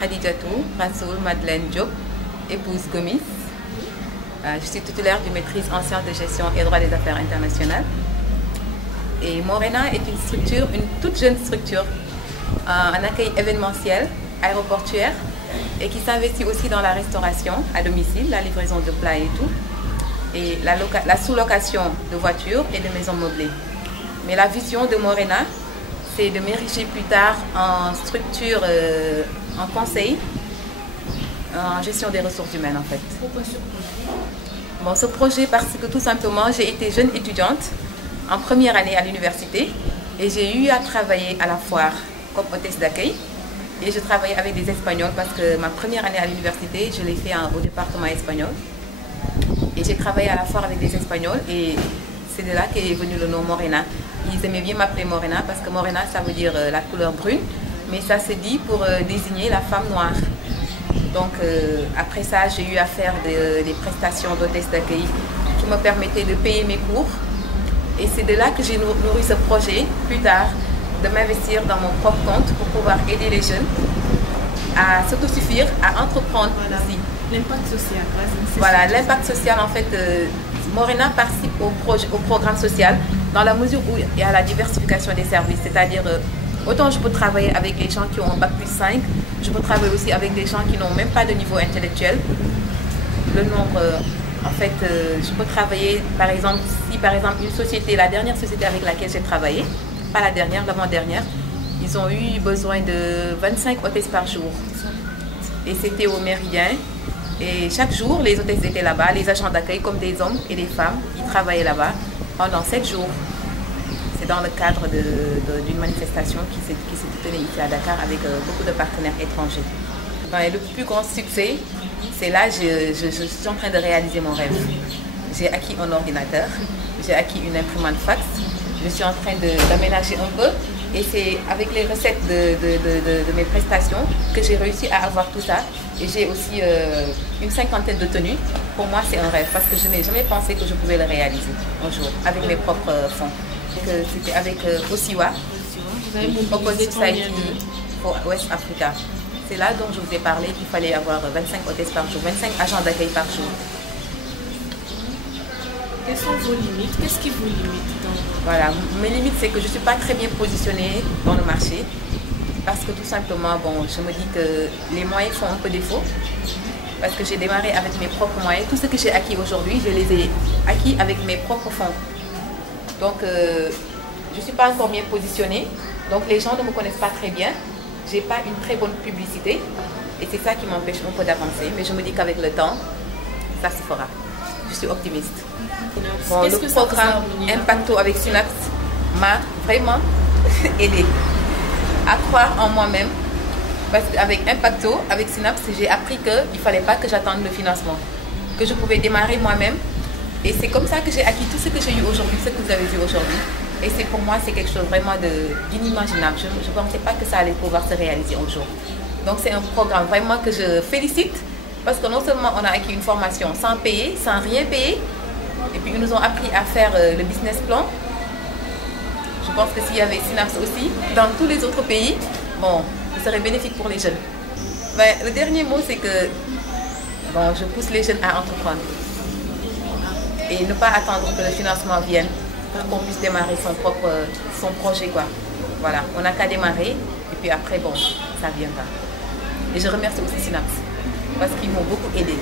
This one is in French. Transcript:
Khadijatou Rassoul Madeleine Diop, épouse Gomis. Je suis titulaire d'une maîtrise en sciences de gestion et droit des affaires internationales. Et Morena est une structure, une toute jeune structure, un accueil événementiel, aéroportuaire, et qui s'investit aussi dans la restauration à domicile, la livraison de plats et tout, et la sous-location de voitures et de maisons meublées. Mais la vision de Morena, c'est de m'ériger plus tard en structure, en conseil, en gestion des ressources humaines en fait. Pourquoi ce projet? Bon, ce projet parce que tout simplement, j'ai été jeune étudiante en première année à l'université et j'ai eu à travailler à la foire comme hôtesse d'accueil. Et je travaillais avec des Espagnols parce que ma première année à l'université, je l'ai fait au département espagnol. Et j'ai travaillé à la foire avec des Espagnols et c'est de là qu'est venu le nom Morena. Ils aimaient bien m'appeler Morena parce que Morena, ça veut dire la couleur brune, mais ça se dit pour désigner la femme noire. Donc après ça, j'ai eu à faire des prestations d'hôtesse d'accueil qui me permettaient de payer mes cours. Et c'est de là que j'ai nourri ce projet, plus tard, de m'investir dans mon propre compte pour pouvoir aider les jeunes à s'autosuffire, à entreprendre aussi. L'impact social. Voilà, l'impact social en fait, Morena participe au programme social dans la mesure où il y a la diversification des services, c'est-à-dire autant je peux travailler avec les gens qui ont un bac plus 5, je peux travailler aussi avec des gens qui n'ont même pas de niveau intellectuel. Le nombre, en fait, je peux travailler, par exemple, si par exemple une société, la dernière société avec laquelle j'ai travaillé, pas la dernière, l'avant-dernière, ils ont eu besoin de 25 hôtesses par jour. Et c'était au Méridien. Et chaque jour, les hôtesses étaient là-bas, les agents d'accueil, comme des hommes et des femmes, ils travaillaient là-bas pendant 7 jours. C'est dans le cadre d'une manifestation qui s'est tenue ici à Dakar avec beaucoup de partenaires étrangers. Et le plus grand succès, c'est là que je suis en train de réaliser mon rêve. J'ai acquis un ordinateur, j'ai acquis une imprimante fax, je suis en train d'aménager un peu et c'est avec les recettes de mes prestations que j'ai réussi à avoir tout ça. Et j'ai aussi une cinquantaine de tenues. Pour moi, c'est un rêve parce que je n'ai jamais pensé que je pouvais le réaliser un jour avec mes propres fonds. C'était avec Osiwa, Open Society pour West Africa. C'est là dont je vous ai parlé qu'il fallait avoir 25 hôtesses par jour, 25 agents d'accueil par jour. Quelles sont vos limites? Qu'est-ce qui vous limite Voilà, mes limites, c'est que je ne suis pas très bien positionnée dans le marché. Parce que tout simplement, bon, je me dis que les moyens font un peu défaut. Parce que j'ai démarré avec mes propres moyens. Tout ce que j'ai acquis aujourd'hui, je les ai acquis avec mes propres fonds. Donc, je ne suis pas encore bien positionnée. Donc, les gens ne me connaissent pas très bien. Je n'ai pas une très bonne publicité. Et c'est ça qui m'empêche un peu d'avancer. Mais je me dis qu'avec le temps, ça se fera. Je suis optimiste. Bon, le programme Impacto avec Synapse m'a vraiment aidé à croire en moi-même. Parce qu'avec Impacto, avec Synapse, j'ai appris qu'il ne fallait pas que j'attende le financement. Que je pouvais démarrer moi-même. Et c'est comme ça que j'ai acquis tout ce que j'ai eu aujourd'hui, ce que vous avez vu aujourd'hui. Et c'est pour moi, c'est quelque chose vraiment d'inimaginable. Je ne pensais pas que ça allait pouvoir se réaliser un jour. Donc c'est un programme vraiment que je félicite. Parce que non seulement on a acquis une formation sans payer, sans rien payer. Et puis ils nous ont appris à faire le business plan. Je pense que s'il y avait Synapse aussi, dans tous les autres pays, bon, ce serait bénéfique pour les jeunes. Mais le dernier mot, c'est que bon, je pousse les jeunes à entreprendre. Et ne pas attendre que le financement vienne pour qu'on puisse démarrer son projet, quoi. Voilà, on n'a qu'à démarrer et puis après, bon, ça viendra. Et je remercie aussi Synapse parce qu'ils m'ont beaucoup aidé.